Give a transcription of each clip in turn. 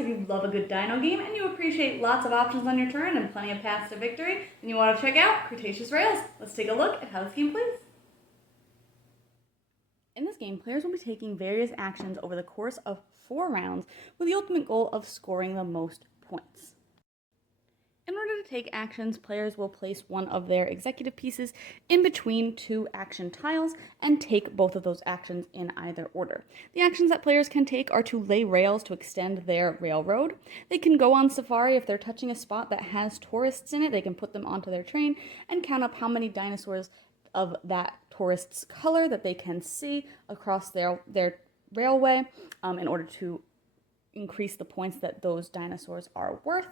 if you love a good dino game and you appreciate lots of options on your turn and plenty of paths to victory, then you want to check out Cretaceous Rails. Let's take a look at how this game plays. In this game, players will be taking various actions over the course of 4 rounds with the ultimate goal of scoring the most points. In order to take actions, players will place one of their executive pieces in between 2 action tiles and take both of those actions in either order. The actions that players can take are to lay rails to extend their railroad. They can go on safari if they're touching a spot that has tourists in it. They can put them onto their train and count up how many dinosaurs of that tourist's color that they can see across their railway in order to increase the points that those dinosaurs are worth.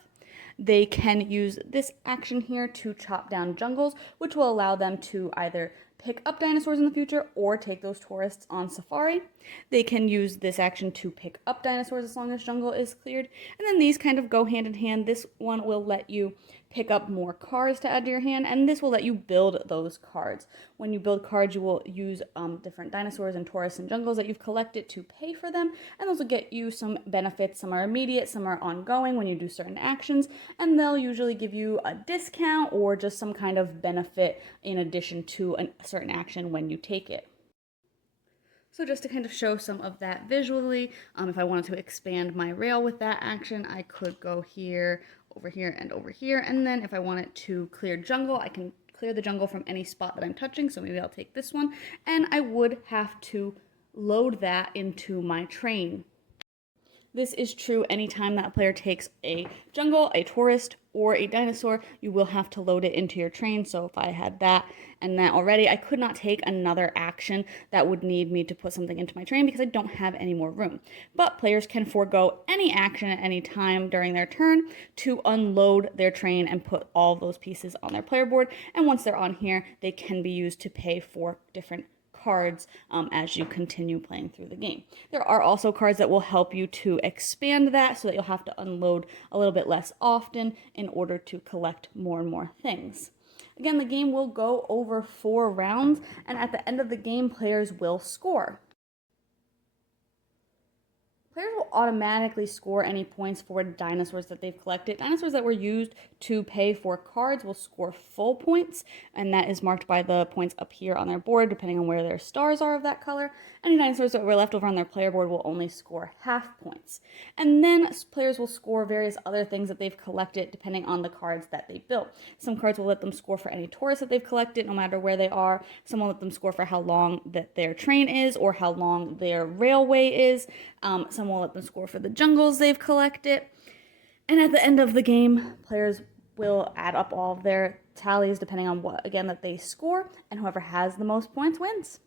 They can use this action here to chop down jungles, which will allow them to either pick up dinosaurs in the future or take those tourists on safari. They can use this action to pick up dinosaurs as long as jungle is cleared. And then these kind of go hand in hand. This one will let you pick up more cards to add to your hand, and this will let you build those cards. When you build cards, you will use different dinosaurs and tourists and jungles that you've collected to pay for them, and those will get you some benefits. Some are immediate, some are ongoing when you do certain actions, and they'll usually give you a discount or just some kind of benefit in addition to a certain action when you take it. So just to kind of show some of that visually, if I wanted to expand my rail with that action, I could go here, over here, and over here. And then if I wanted to clear jungle, I can clear the jungle from any spot that I'm touching. So maybe I'll take this one. And I would have to load that into my train. This is true anytime that a player takes a jungle, a tourist, or a dinosaur, you will have to load it into your train. So if I had that and that already, I could not take another action that would need me to put something into my train because I don't have any more room. But players can forego any action at any time during their turn to unload their train and put all of those pieces on their player board. And once they're on here, they can be used to pay for different cards as you continue playing through the game. There are also cards that will help you to expand that so that you'll have to unload a little bit less often in order to collect more and more things. Again, the game will go over 4 rounds, and at the end of the game, players will score. Players will automatically score any points for dinosaurs that they've collected. Dinosaurs that were used to pay for cards will score full points, and that is marked by the points up here on their board, depending on where their stars are of that color. Any dinosaurs that were left over on their player board will only score half points. And then players will score various other things that they've collected, depending on the cards that they built. Some cards will let them score for any tourists that they've collected, no matter where they are. Some will let them score for how long that their train is or how long their railway is. Some will let them score for the jungles they've collected. And at the end of the game, players will add up all of their tallies depending on what, again, that they score, and whoever has the most points wins.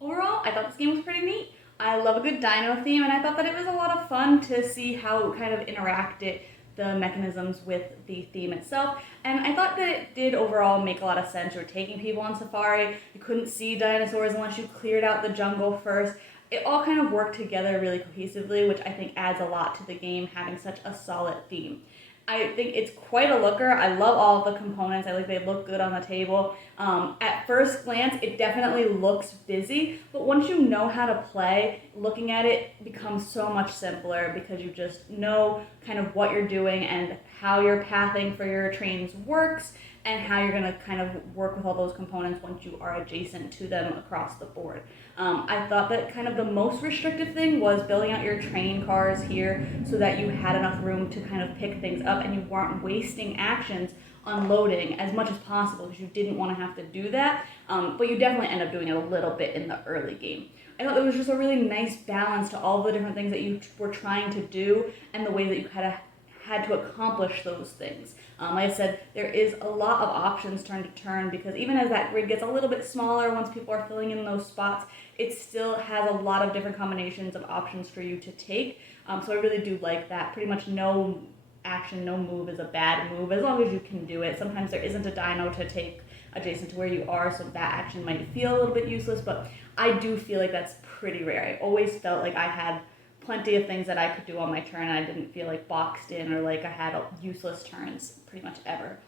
Overall, I thought this game was pretty neat. I love a good dino theme, and I thought that it was a lot of fun to see how it kind of interacted the mechanisms with the theme itself. And I thought that it did overall make a lot of sense. You were taking people on safari, you couldn't see dinosaurs unless you cleared out the jungle first. It all kind of worked together really cohesively, which I think adds a lot to the game, having such a solid theme. I think it's quite a looker. I love all of the components. I think they look good on the table. At first glance, it definitely looks busy, but once you know how to play, looking at it becomes so much simpler because you just know kind of what you're doing and how your pathing for your trains works and how you're going to kind of work with all those components once you are adjacent to them across the board. I thought that kind of the most restrictive thing was building out your train cars here so that you had enough room to kind of pick things up and you weren't wasting actions unloading as much as possible because you didn't want to have to do that, but you definitely end up doing it a little bit in the early game. I thought there was just a really nice balance to all the different things that you were trying to do and the way that you kind of had to accomplish those things. Like I said, there is a lot of options turn to turn because even as that grid gets a little bit smaller once people are filling in those spots, it still has a lot of different combinations of options for you to take. So I really do like that. Pretty much no action, no move is a bad move as long as you can do it. Sometimes there isn't a dino to take adjacent to where you are, so that action might feel a little bit useless, but I do feel like that's pretty rare. I always felt like I had plenty of things that I could do on my turn and I didn't feel like boxed in or like I had useless turns pretty much ever.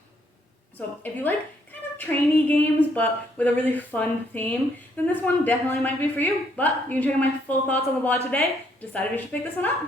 So if you like kind kind of trainy games, but with a really fun theme, then this one definitely might be for you. But you can check out my full thoughts on the blog today. Decided you should pick this one up.